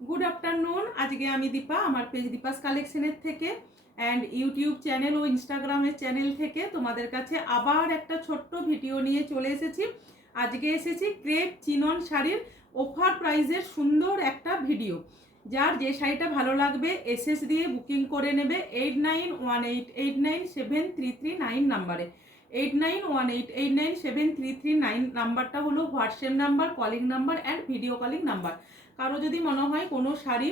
Good afternoon. আজকে আমি দীপা আমার পেজ দীপাস কালেকশনের থেকে অ্যান্ড ইউটিউব চ্যানেল ও ইনস্টাগ্রামের চ্যানেল থেকে তোমাদের কাছে আবার একটা ছোট্ট ভিডিও নিয়ে চলে এসেছি। আজকে এসেছি ক্রেপ চিনন শাড়ির অফার প্রাইজের সুন্দর একটা ভিডিও। যার যে শাড়িটা ভালো লাগবে এসএস দিয়ে বুকিং করে নেবে 8918897339 নাম্বারে। 8918897339 নাম্বারটা হলো WhatsApp number, calling number and video calling number. কারো যদি মনে হয় কোনো শাড়ি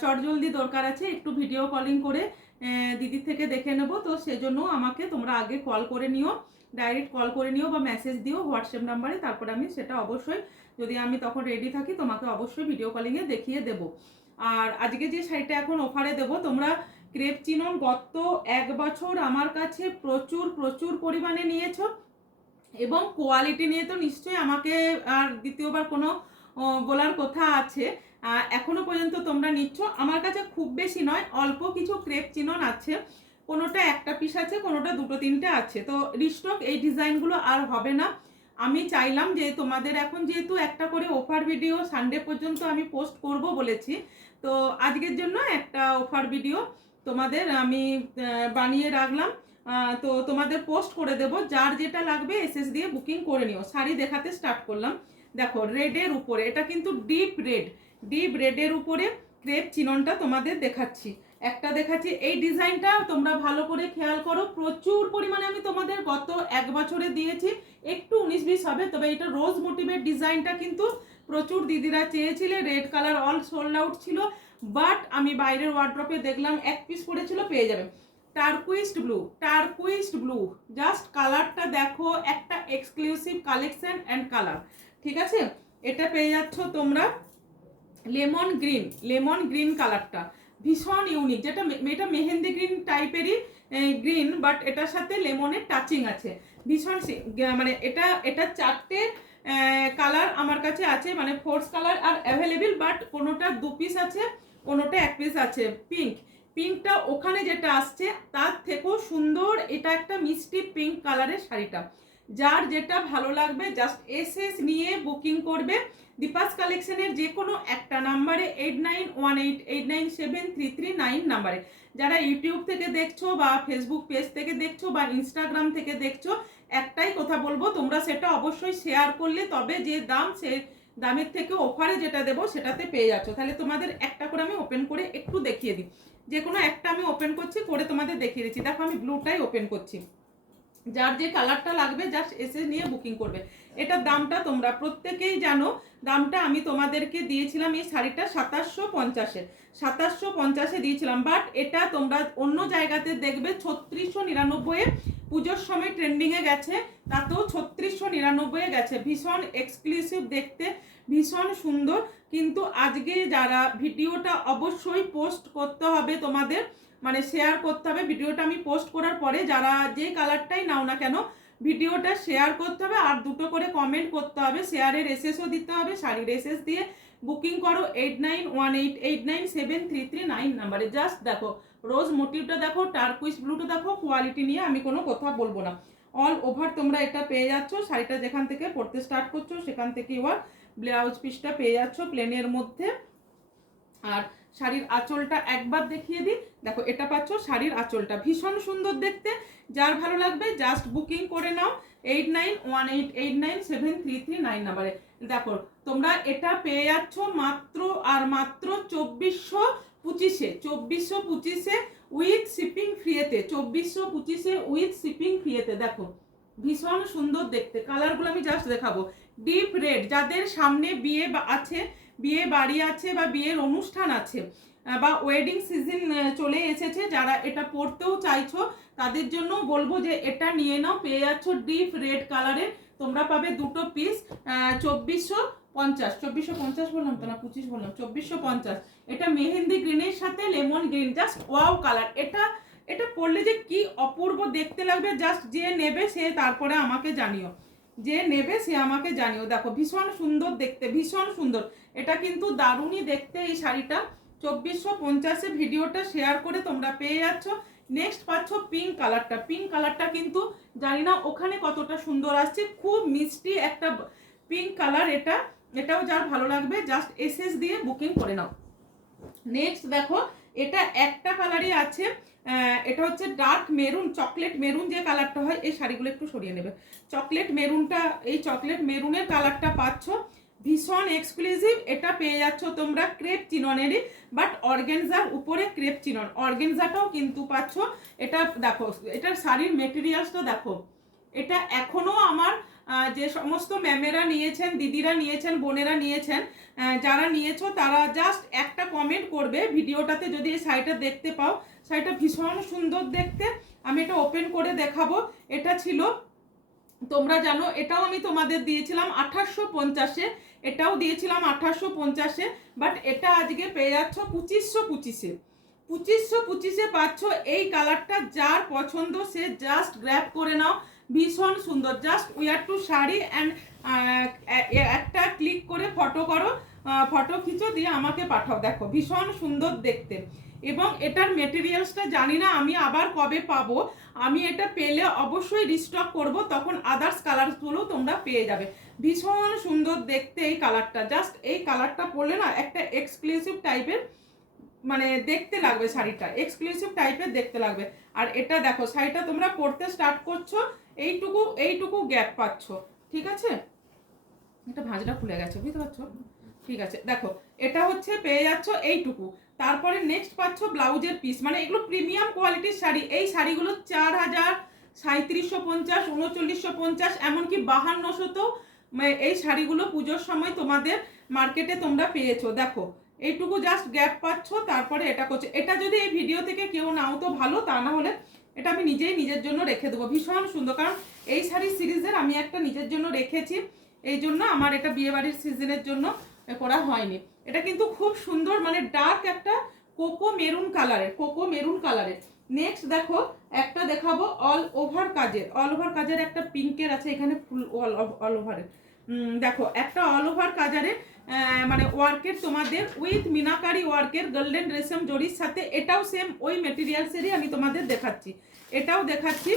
চটজলদি দরকার আছে, একটু ভিডিও কলিং করে দিদির থেকে দেখে নেব, তো সেজন্য আমাকে তোমরা আগে কল করে নিও, ডাইরেক্ট কল করে নিও বা মেসেজ দিও হোয়াটসঅ্যাপ নাম্বারে। তারপরে আমি সেটা অবশ্যই, যদি আমি তখন রেডি থাকি, তোমাকে অবশ্যই ভিডিও কলিংয়ে দেখিয়ে দেব। আর আজকে যে শাড়িটা এখন অফারে দেব, তোমরা ক্রেপ চিনন গত 1 বছর আমার কাছে প্রচুর প্রচুর পরিমাণে নিয়েছো এবং কোয়ালিটি নিয়ে তো নিশ্চয়ই আমাকে আর দ্বিতীয়বার কোনো বলার কথা আছে। এখনো পর্যন্ত তোমরা নিচ্ছ। আমার কাছে খুব বেশি নয়, অল্প কিছু ক্রেপ চিনন আছে, কোনোটা একটা পিস আছে, কোনোটা দুটো তিনটে আছে। তো রিস্টক এই ডিজাইনগুলো আর হবে না। আমি চাইলাম যে তোমাদের এখন যেহেতু একটা করে অফার ভিডিও সানডে পর্যন্ত আমি পোস্ট করব বলেছি, তো আজকের জন্য একটা অফার ভিডিও তোমাদের আমি বানিয়ে রাখলাম। তো তোমাদের পোস্ট করে দেব, যার যেটা লাগবে এসএস দিয়ে বুকিং করে নিও। শাড়ি দেখাতে স্টার্ট করলাম। দেখো রেডের উপরে, এটা কিন্তু ডিপ রেডের উপরে ক্রেপ চিননটা তোমাদের দেখাচ্ছি। একটা দেখাচ্ছি, এই ডিজাইনটা তোমরা ভালো করে খেয়াল করো, প্রচুর পরিমাণে আমি তোমাদের গত 1 বছরে দিয়েছি। একটু 19-20 হবে, তবে এটা রোজ মোটিভের ডিজাইনটা কিন্তু প্রচুর দিদিরা চেয়েছিলে। Red colour all sold out ছিল, বাট আমি বাইরের ওয়ার্ড্রপে দেখলাম 1 পিস পড়েছিল, পেয়ে যাবে। টার্কুইস্ট ব্লু জাস্ট কালারটা দেখো, একটা এক্সক্লুসিভ কালেকশন অ্যান্ড কালার। ঠিক আছে, এটা পেয়ে যাচ্ছ তোমরা। লেমন গ্রিন কালারটা ভীষণ ইউনিক, যেটা এটা মেহেন্দি গ্রিন টাইপেরই গ্রিন, বাট এটার সাথে লেমনের টাচিং আছে। ভীষণ মানে এটা 4টে কালার আমার কাছে আছে, মানে fours colour are available, but কোনোটা 2 পিস আছে, কোনোটা 1 পিস আছে। পিঙ্কটা ওখানে যেটা আসছে তার থেকেও সুন্দর, এটা একটা মিষ্টি পিঙ্ক কালারের শাড়িটা। যার যেটা ভালো লাগবে জাস্ট এসএস নিয়ে বুকিং করবে দীপাস কালেকশনের যে কোনো একটা নাম্বারে, 8918897339 নাম্বারে। যারা ইউটিউব থেকে দেখছো বা ফেসবুক পেজ থেকে দেখছো বা ইনস্টাগ্রাম থেকে দেখছো, একটাই কথা বলবো, তোমরা সেটা অবশ্যই শেয়ার করলে তবে যে দাম, সে দামের থেকে অফারে যেটা দেবো সেটাতে পেয়ে যাচ্ছ। তাহলে তোমাদের একটা করে আমি ওপেন করে একটু দেখিয়ে দিই। যে কোনো একটা আমি ওপেন করছি, করে তোমাদের দেখিয়ে দিচ্ছি। দেখো আমি ব্লুটাই ওপেন করছি। যার যে কালারটা লাগবে জাস্ট এসে নিয়ে বুকিং করবে। এটার দামটা তোমরা প্রত্যেকেই জানো, দামটা আমি তোমাদেরকে দিয়েছিলাম এই শাড়িটা 2750-এ, 2750-এ দিয়েছিলাম, বাট এটা তোমরা অন্য জায়গাতে দেখবে 3699-এ, পুজোর সময় ট্রেন্ডিংয়ে গেছে, তাতেও 3699-এ গেছে। ভীষণ এক্সক্লুসিভ দেখতে, ভীষণ সুন্দর। কিন্তু আজকে যারা ভিডিওটা অবশ্যই পোস্ট করতে হবে তোমাদের, মানে শেয়ার করতে হবে ভিডিওটা আমি পোস্ট করার পরে, যারা যে কালারটাই নাও না কেন ভিডিওটা শেয়ার করতে হবে, আর 2টো করে কমেন্ট করতে হবে, শেয়ারের এসএসও দিতে হবে। শাড়ির এসএস দিয়ে বুকিং করো 8918897339 নাম্বারে। জাস্ট দেখো রোজ মোটিভটা দেখো, টার্কুইশ ব্লুটা দেখো, কোয়ালিটি নিয়ে আমি কোনো কথা বলবো না। অল ওভার তোমরা এটা পেয়ে যাচ্ছ। শাড়িটা যেখান থেকে পরতে স্টার্ট করছো সেখান থেকে ওয়ার ব্লাউজ পিসটা পেয়ে যাচ্ছ প্লেনের মধ্যে। আর শাড়ির আঁচলটা একবার দেখিয়ে দিই, দেখো এটা পাচ্ছ শাড়ির আঁচলটা, ভীষণ সুন্দর দেখতে। যার ভালো লাগবে জাস্ট বুকিং করে নাও 8918897339 নাম্বারে। দেখো তোমরা এটা পেয়ে যাচ্ছ মাত্র আর মাত্র 2425-এ উইথ শিপিং ফ্রিতে, 2425-এ উইথ শিপিং ফ্রিতে। দেখো ভীষণ সুন্দর দেখতে, কালারগুলো আমি জাস্ট দেখাবো। ডিপ রেড, যাদের সামনে বিয়ে আছে, বিয়ে বাড়ি আছে বা বিয়ের অনুষ্ঠান আছে বা ওয়েডিং সিজন চলে এসেছে, যারা এটা পরতেও চাইছো তাদের জন্য বলবো যে এটা নিয়ে নাও। পেয়ে যাচ্ছ ডিপ রেড কালারের, তোমরা পাবে 2টো পিস 2450 বললাম তো না 25 বললাম, 2450। এটা মেহেন্দি গ্রিনের সাথে lemon green, just wow colour. এটা পরলে যে কি অপূর্ব দেখতে লাগবে, জাস্ট যে নেবে সে তারপরে আমাকে জানিও, যে নেবে সে আমাকে জানিও। দেখো ভীষণ সুন্দর দেখতে, ভীষণ সুন্দর। এটা কিন্তু দারুণই দেখতে এই শাড়িটা। 2450-এ ভিডিওটা শেয়ার করে তোমরা পেয়ে যাচ্ছ। নেক্সট পাচ্ছ পিঙ্ক কালারটা কিন্তু জানি না ওখানে কতটা সুন্দর আসছে, খুব মিষ্টি একটা পিঙ্ক কালার এটা। এটাও যার ভালো লাগবে জাস্ট এসএস দিয়ে বুকিং করে নাও। নেক্সট দেখো, এটা একটা কালারই আছে, এটা হচ্ছে ডার্ক মেরুন, চকলেট মেরুন যে কালারটা হয়, এই শাড়িগুলো একটু সরিয়ে নেবে। চকলেট মেরুনটা, এই চকলেট মেরুনের কালারটা পাচ্ছ, ভীষণ এক্সক্লুসিভ। এটা পেয়ে যাচ্ছ তোমরা ক্রেপ চিননেরই, বাট অর্গেনজার উপরে ক্রেপ চিনন, অর্গেনজাটাও কিন্তু পাচ্ছ। এটা দেখো, এটার শাড়ির মেটেরিয়ালসটা দেখো। এটা এখনো আমার যে সমস্ত ম্যামেরা নিয়েছেন, দিদিরা নিয়েছেন, বোনেরা নিয়েছেন, যারা নিয়েছো তারা জাস্ট একটা কমেন্ট করবে ভিডিওটাতে যদি এই শাড়িটা দেখতে পাও। শাড়িটা ভীষণ সুন্দর দেখতে। আমি এটা ওপেন করে দেখাবো। এটা ছিল, তোমরা জানো, এটাও আমি তোমাদের দিয়েছিলাম 2850-এ, এটাও দিয়েছিলাম 2850-এ, বাট এটা আজকে পেয়ে যাচ্ছ 2525-এ। 2525-এ পাচ্ছ এই কালারটা। যার পছন্দ সে জাস্ট গ্র্যাব করে নাও। ভীষণ সুন্দর, just wear two sari and একটা ক্লিক করে ফটো করো, ফটো খিচো দিয়ে আমাকে পাঠাও। দেখো ভীষণ সুন্দর দেখতে। এবং এটার মেটেরিয়ালসটা জানি না আমি আবার কবে পাবো। আমি এটা পেলে অবশ্যই রিস্টক করব, তখন আদার্স কালারগুলো তোমরা পেয়ে যাবে। ভীষণ সুন্দর দেখতে এই কালারটা। জাস্ট এই কালারটা পরলে না একটা এক্সক্লুসিভ টাইপের মানে দেখতে লাগবে, শাড়িটা এক্সক্লুসিভ টাইপের দেখতে লাগবে। আর এটা দেখো, শাড়িটা তোমরা পরতে স্টার্ট করছো, এইটুকু গ্যাপ পাচ্ছ, ঠিক আছে। এটা ভাঁজটা খুলে গেছে, বুঝতে পারছো? ঠিক আছে, দেখো এটা হচ্ছে পেয়ে যাচ্ছ এইটুকু। তারপরে নেক্সট পাচ্ছ ব্লাউজের পিস, মানে এগুলো প্রিমিয়াম কোয়ালিটির শাড়ি। এই শাড়িগুলো 4000, 3750, 3950, এমনকি 5200তেও এই শাড়িগুলো পুজোর সময় তোমাদের মার্কেটে তোমরা পেয়েছো। দেখো এইটুকু জাস্ট গ্যাপ পাচ্ছ, তারপরে এটা করছে। এটা যদি এই ভিডিও থেকে কেউ নাও তো ভালো, তা না হলে এটা আমি নিজেই নিজের জন্য রেখে দেবো। ভীষণ সুন্দর, কারণ এই শাড়ি সিরিজের আমি একটা নিজের জন্য রেখেছি, এই জন্য আমার এটা বিয়েবাড়ির সিজনের জন্য করা হয়নি। এটা কিন্তু খুব সুন্দর, মানে ডার্ক একটা কোকো মেরুন কালারের। নেক্সট দেখো, একটা দেখাবো অল ওভার কাজের একটা পিঙ্কের আছে এখানে, ফুল অল ওভারের। দেখো একটা অল ওভার কাজারের মানে ওয়ার্কের তোমাদের উইথ মিনাকারি ওয়ার্কের গোল্ডেন রেশম জরির সাথে। এটাও সেম ওই মেটেরিয়ালসেরই আমি তোমাদের দেখাচ্ছি, এটাও দেখাচ্ছি।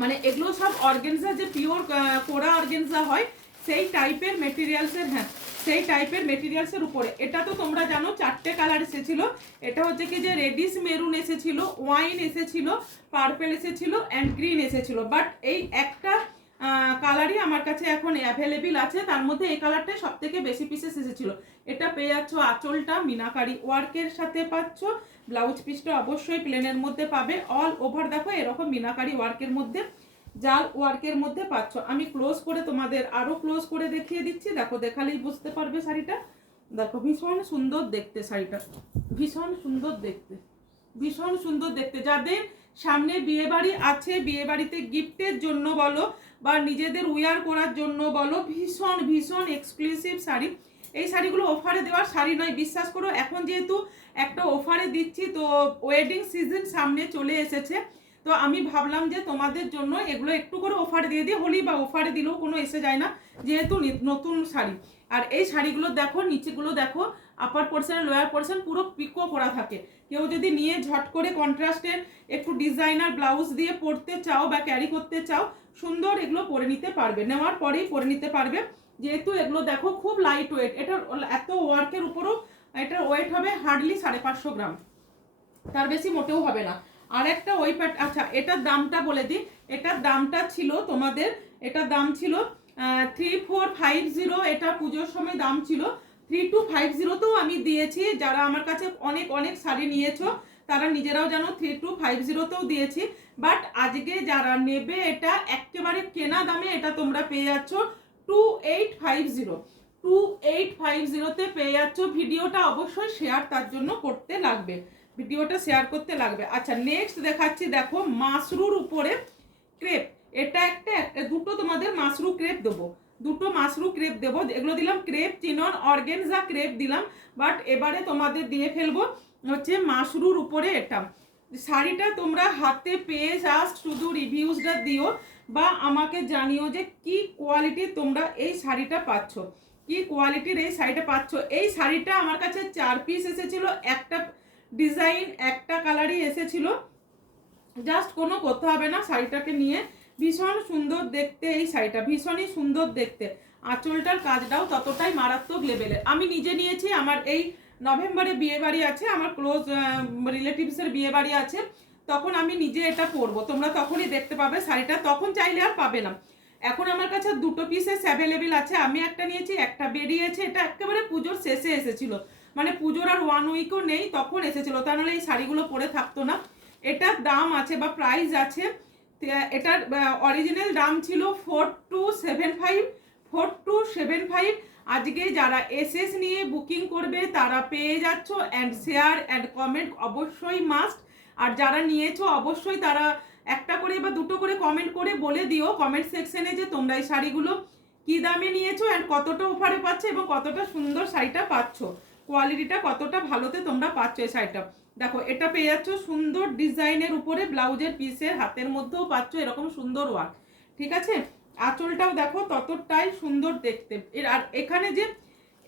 মানে এগুলো সব অর্গেনজা, যে পিওর কোরা অর্গেনজা হয় সেই টাইপের মেটেরিয়ালসের, হ্যাঁ সেই টাইপের মেটেরিয়ালসের উপরে। এটা তো তোমরা জানো 4টে কালার এসেছিল। এটা হচ্ছে কি যে রেডিশ মেরুন এসেছিল, ওয়াইন এসেছিল, পার্পেল এসেছিল অ্যান্ড গ্রিন এসেছিল। বাট এই একটা কালারই আমার কাছে এখন অ্যাভেলেবেল আছে, তার মধ্যে এই কালারটাই সব থেকে বেশি পিসেস এসেছিল। এটা পেয়ে যাচ্ছ আঁচলটা মিনাকারি ওয়ার্কের সাথে পাচ্ছ, ব্লাউজ পিসটা অবশ্যই প্লেনের মধ্যে পাবে। অল ওভার দেখো এরকম মিনাকারি ওয়ার্কের মধ্যে, জাল ওয়ার্কের মধ্যে পাচ্ছ। আমি ক্লোজ করে তোমাদের আরো ক্লোজ করে দেখিয়ে দিচ্ছি, দেখো দেখালেই বুঝতে পারবে শাড়িটা। দেখো ভীষণ সুন্দর দেখতে শাড়িটা, ভীষণ সুন্দর দেখতে। যাদের সামনে বিয়ে বাড়ি আছে, বিয়ে বাড়িতে গিফটের জন্য বলো বা নিজেদের উইয়ার করার জন্য বলো, ভীষণ এক্সক্লুসিভ শাড়ি। এই শাড়িগুলো অফারে দেওয়ার শাড়ি নয়, বিশ্বাস করো। এখন যেহেতু একটা অফারে দিচ্ছি, তো ওয়েডিং সিজন সামনে চলে এসেছে, তো আমি ভাবলাম যে তোমাদের জন্য এগুলো একটু করে অফার দিয়ে দিই। হোলি বা অফারে দিলেও কোনো এসে যায় না, যেহেতু নতুন শাড়ি। আর এই শাড়িগুলো দেখো, নিচেগুলো দেখো, আপার পোর্শন লোয়ার পোর্শন পুরো পিকো করা থাকে। কেউ যদি নিয়ে ঝট করে কন্ট্রাস্টের একটু ডিজাইনার ব্লাউজ দিয়ে পরতে চাও বা ক্যারি করতে চাও, সুন্দর এগুলো পরে নিতে পারবে, নেওয়ার পরেই পরে নিতে পারবে। যেহেতু এগুলো দেখো খুব লাইট ওয়েট, এটার এত ওয়ার্কের উপরও এটার ওয়েট হবে হার্ডলি 550 গ্রাম, তার বেশি মোটেও হবে না। আর একটা ওই আচ্ছা এটার দামটা বলে দিই। এটার দামটা ছিল তোমাদের, এটার দাম ছিল 3450। এটা পুজোর সময় দাম ছিল 3250তেও আমি দিয়েছি। যারা আমার কাছে অনেক শাড়ি নিয়েছো তারা নিজেরাও জানো 3250তেও দিয়েছি। বাট আজকে যারা নেবে এটা একেবারে কেনা দামে এটা তোমরা পেয়ে যাচ্ছ 2850তে পেয়ে যাচ্ছ। ভিডিওটা অবশ্যই শেয়ার তার জন্য করতে লাগবে, ভিডিওটা শেয়ার করতে লাগবে। আচ্ছা নেক্সট দেখাচ্ছি, দেখো মাশরুর উপরে ক্রেপ। এটা একটা দুটো তোমাদের মাশরু ক্রেপ দেবো, দুটো মাশরু ক্রেপ দেবো। এগুলো দিলাম ক্রেপ চিনন অর্গেনজা ক্রেপ দিলাম, বাট এবারে তোমাদের দিয়ে ফেলবো হচ্ছে মাশরুর উপরে এটা। শাড়িটা তোমরা হাতে পেয়ে জাস্ট শুধু রিভিউজটা দিও বা আমাকে জানিও যে কি কোয়ালিটির তোমরা এই শাড়িটা পাচ্ছ, কি কোয়ালিটির এই শাড়িটা পাচ্ছ। এই শাড়িটা আমার কাছে 4 পিস এসেছিল, একটা ডিজাইন একটা কালারই এসেছিল। জাস্ট কোনো করতে হবে না শাড়িটাকে নিয়ে, ভীষণ সুন্দর দেখতে এই শাড়িটা, ভীষণই সুন্দর দেখতে। আঁচলটার কাজটাও ততটাই মারাত্মক লেভেলের। আমি নিজে নিয়েছি, আমার এই নভেম্বরে বিয়ে বাড়ি আছে, আমার ক্লোজ রিলেটিভসের বিয়ে বাড়ি আছে, তখন আমি নিজে এটা পরবো, তোমরা তখনই দেখতে পাবে শাড়িটা, তখন চাইলে আর পাবে না। এখন আমার কাছে দুটো পিসেস অ্যাভেলেবেল আছে, আমি একটা নিয়েছি, একটা বেরিয়েছে, এটা একেবারে পুজোর শেষে এসেছিল, মানে পুজোর আর 1 উইকও নেই তখন এসেছিল, তা নাহলে এই শাড়িগুলো পরে থাকতো না। এটার দাম আছে বা প্রাইস আছে, এটার অরিজিনাল দাম ছিল 4275, 4275। আজকে যারা এসএস নিয়ে বুকিং করবে তারা পেয়ে যাচ্ছ, অ্যান্ড শেয়ার অ্যান্ড কমেন্ট অবশ্যই মাস্ট। আর যারা নিয়েছো অবশ্যই তারা একটা করে বা দুটো করে কমেন্ট করে বলে দিও কমেন্ট সেকশনে যে তোমরা এই শাড়িগুলো কি দামে নিয়েছো অ্যান্ড কতটা অফারে পাচ্ছ এবং কতটা সুন্দর শাড়িটা পাচ্ছ, কোয়ালিটিটা কতটা ভালোতে তোমরা পাচ্ছ এই শাড়িটা। দেখো এটা পেয়ে যাচ্ছ সুন্দর ডিজাইনের উপরে, ব্লাউজের পিসের হাতের মধ্যেও পাচ্ছ এরকম সুন্দর ওয়ার্ক, ঠিক আছে। আঁচলটাও দেখো ততটাই সুন্দর দেখতে। আর এখানে যে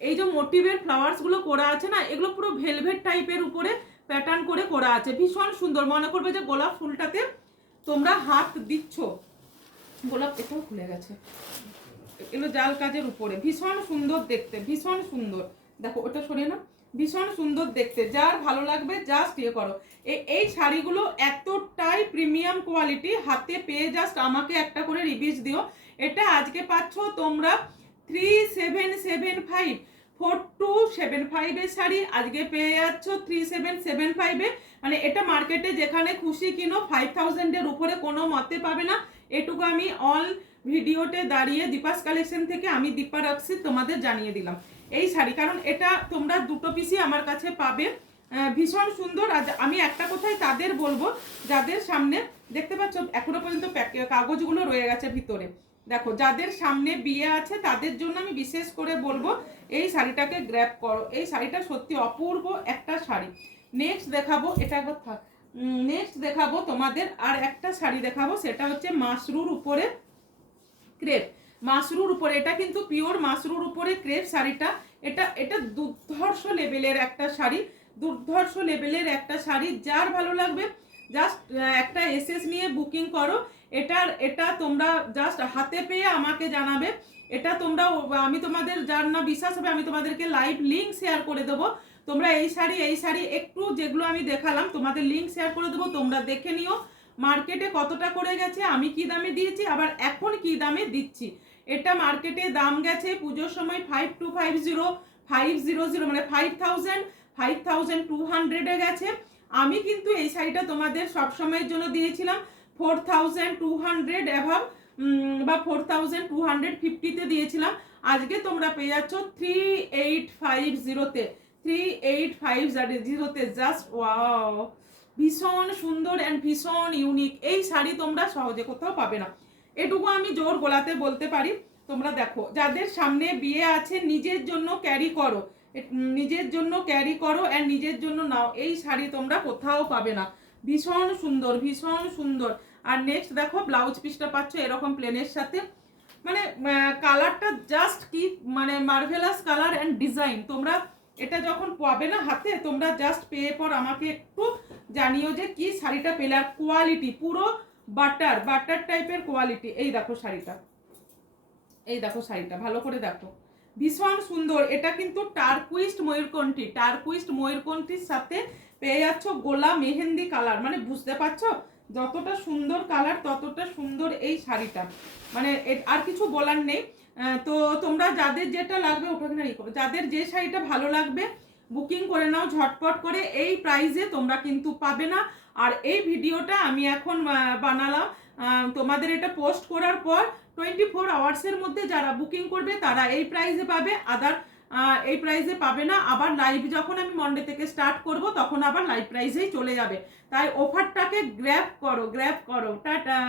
এই যে মোটিভের ফ্লাওয়ার্সগুলো করা আছে না, এগুলো পুরো ভেলভেট টাইপের উপরে প্যাটার্ন করে করা আছে, ভীষণ সুন্দর। মনে করবে যে গোলাপ ফুলটাতে তোমরা হাত দিচ্ছ, গোলাপ এটাও খুলে গেছে, এগুলো জাল কাজের উপরে, ভীষণ সুন্দর দেখতে, ভীষণ সুন্দর। দেখো ওটা সরিয়ে না, ভীষণ সুন্দর দেখতে, যার ভালো লাগবে জাস্ট ইয়ে করো। এই শাড়িগুলো এতটাই প্রিমিয়াম কোয়ালিটি, হাতে পেয়ে জাস্ট আমাকে একটা করে রিভিউজ দিও। এটা আজকে পাচ্ছ তোমরা 3775, 4275 এর শাড়ি আজকে পেয়ে যাচ্ছ 3775 এ। মানে এটা মার্কেটে যেখানে খুশি কিনো 5000 এর উপরে কোনো মতে পাবে না, এটুকু আমি অল ভিডিওতে দাঁড়িয়ে দীপাস কালেকশন থেকে আমি দীপা রাখছি তোমাদের জানিয়ে দিলাম এই শাড়ি, কারণ এটা তোমরা দুটো পিসই আমার কাছে পাবে, ভীষণ সুন্দর। আর আমি একটা কথাই তাদের বলবো যাদের সামনে দেখতে পাচ্ছ এখনো পর্যন্ত কাগজগুলো রয়ে গেছে ভিতরে, দেখো যাদের সামনে বিয়ে আছে তাদের জন্য আমি বিশেষ করে বলবো এই শাড়িটাকে গ্র্যাব করো, এই শাড়িটা সত্যি অপূর্ব একটা শাড়ি। নেক্সট দেখাবো, এটা একবার থাক, নেক্সট দেখাবো তোমাদের আর একটা শাড়ি দেখাবো, সেটা হচ্ছে মাশরুর উপরে ক্রেপ, মাশরুর উপরে, এটা কিন্তু পিওর মাশরুর উপরে ক্রেপ শাড়িটা। এটা দুর্ধর্ষ লেভেলের একটা শাড়ি, দুর্ধর্ষ লেভেলের একটা শাড়ি, যার ভালো লাগবে জাস্ট একটা এসএস নিয়ে বুকিং করো। এটা তোমরা জাস্ট হাতে পেয়ে আমাকে জানাবে, এটা তোমরা, আমি তোমাদের যার না বিশ্বাস হবে আমি তোমাদেরকে লাইভ লিঙ্ক শেয়ার করে দেবো, তোমরা এই শাড়ি একটু যেগুলো আমি দেখালাম তোমাদের লিঙ্ক শেয়ার করে দেবো, তোমরা দেখে নিও মার্কেটে কতটা করে গেছে, আমি কি দামে দিয়েছি, আবার এখন কি দামে দিচ্ছি। এটা মার্কেটে দাম গেছে পুজোর সময় 5250 মানে 5200 গেছে। আমি কিন্তু এই শাড়িটা তোমাদের সব সময়ের জন্য দিয়েছিলাম 4200 অ্যাভাব বা 4250 দিয়েছিলাম, আজকে তোমরা পেয়ে যাচ্ছ 3850 3850 জাস্ট ওয়াও, ভীষণ সুন্দর অ্যান্ড ভীষণ ইউনিক। এই শাড়ি তোমরা সহজে কোথাও পাবে না, এটুকু আমি জোর গলাতে বলতে পারি। তোমরা দেখো যাদের সামনে বিয়ে আছে নিজের জন্য ক্যারি করো, নিজের জন্য ক্যারি করো অ্যান্ড নিজের জন্য নাও, এই শাড়ি তোমরা কোথাও পাবে না, ভীষণ সুন্দর, ভীষণ সুন্দর। আর নেক্সট দেখো ব্লাউজ পিসটা পাচ্ছ এরকম প্লেনের সাথে, মানে কালারটা জাস্ট কি মানে মার্ভেলাস কালার অ্যান্ড ডিজাইন। তোমরা এটা যখন পাবে না হাতে, তোমরা জাস্ট পেয়ে পর আমাকে একটু জানিও যে কি শাড়িটা পেলে। আর কোয়ালিটি পুরো বাটার টাইপের কোয়ালিটি। এই দেখো শাড়িটা, এই দেখো শাড়িটা ভালো করে দেখো, ভীষণ সুন্দর। এটা কিন্তু টারকুইস্ট ময়ূরকণ্ঠীর সাথে পেয়ে যাচ্ছ গোলা মেহেন্দি কালার, মানে বুঝতে পারছো যতটা সুন্দর কালার ততটা সুন্দর এই শাড়িটা, মানে আর কিছু বলার নেই। তো তোমরা যাদের যেটা লাগবে ওখানে করো, যাদের যে শাড়িটা ভালো লাগবে বুকিং করে নাও ঝটপট করে, এই প্রাইসে তোমরা কিন্তু পাবে না। আর এই ভিডিওটা আমি এখন বানালাম, তোমাদের এটা পোস্ট করার পর 24 আওয়ার্সের মধ্যে যারা বুকিং করবে তারা এই প্রাইসে পাবে, এই প্রাইসে পাবে না। আবার লাইভ যখন আমি মন্ডে থেকে স্টার্ট করব তখন আবার লাইভ প্রাইসেই চলে যাবে, তাই অফারটাকে গ্র্যাব করো, টাটা।